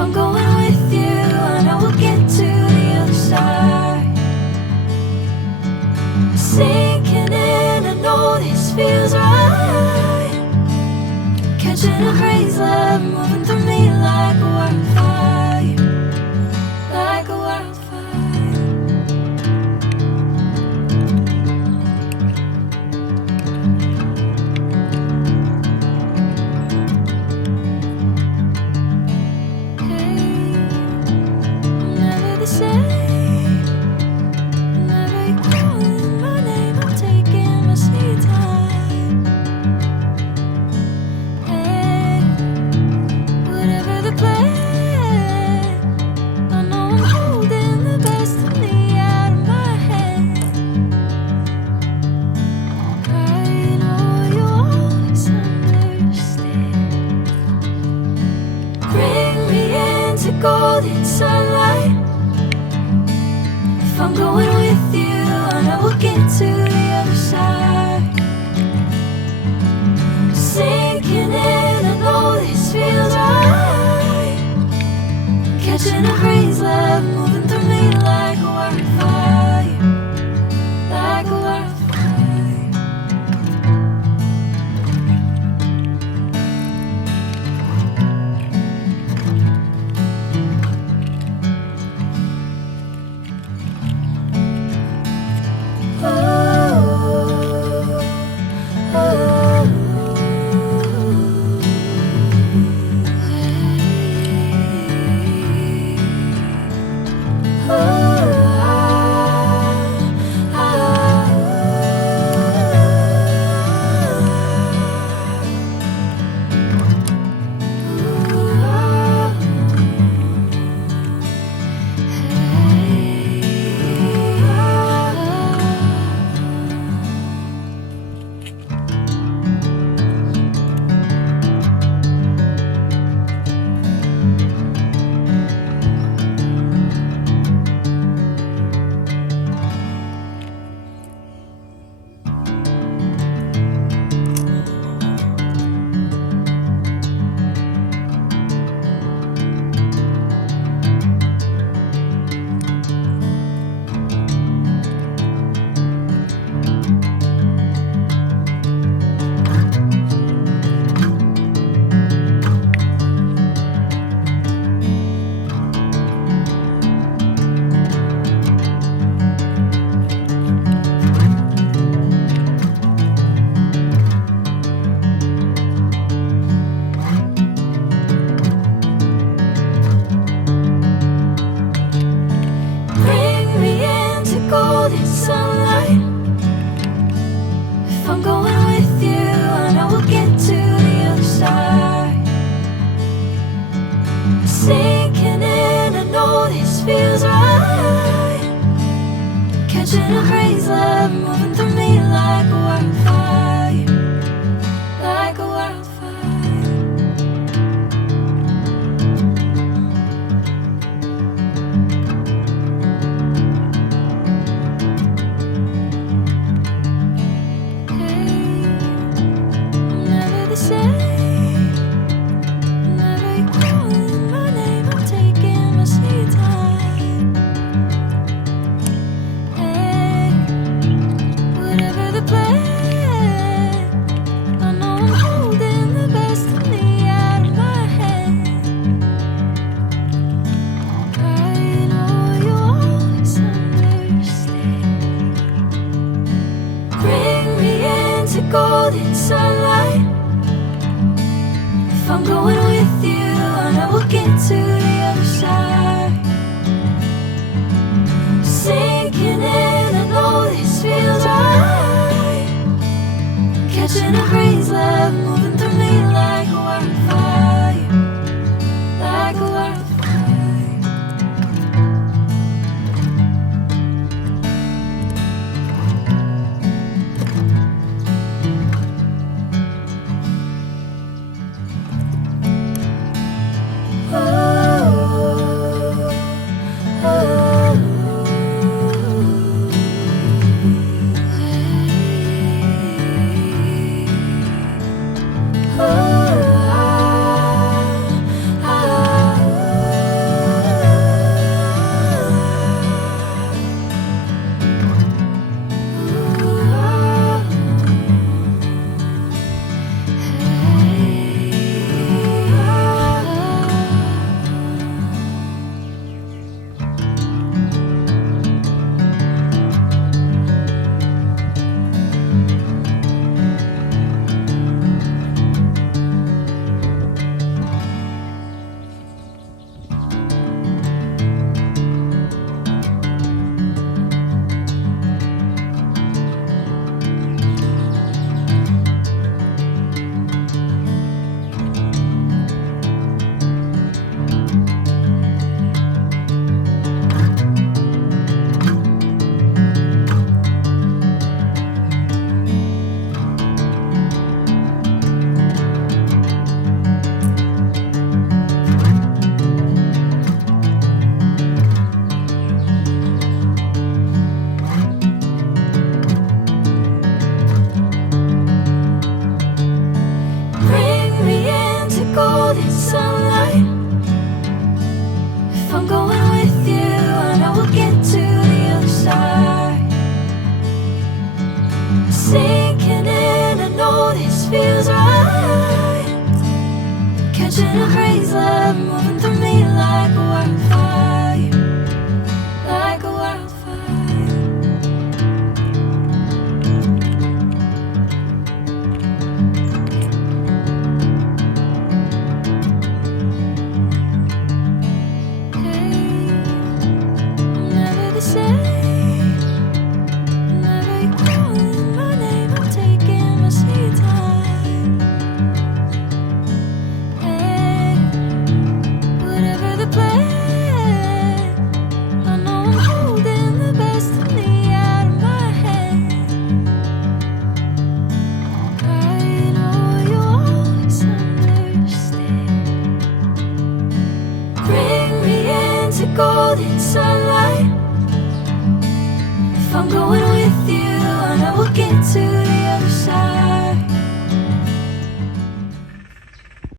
I'm going with you, I know we'll get to the other side. Sinking in, I know this feels right. Catching a crazy love, moving through me like a wildfire, like a wildfire. Golden sunlight. If I'm going with you, I know we'll get to the other side. Sinking in, I know this feels right. Catching a crazy love, moving through me like a wildfire, like a wildfire. Golden sunlight. If I'm going with you, I know we'll get to the other side. Sinking in, I know this feels right. Catching a crazy love, moving through me like a wildfire, like a wildfire. Golden sunlight. If I'm going with you, I know we'll get to the other side. Sinking in, I know this feels right. Catching a crazy love, moving through me like a wildfire, like a wildfire. crazy love moving through me like a wildfire, like a wildfire. Hey, I'm never the same. Whenever you're calling my name, I'm taking my sweet time. Hey, whatever the plan, I know I'm holding the best of me out of my head. I know you'll always understand. Bring me into golden sunlight. If I'm going with you, I know we'll get to the other side.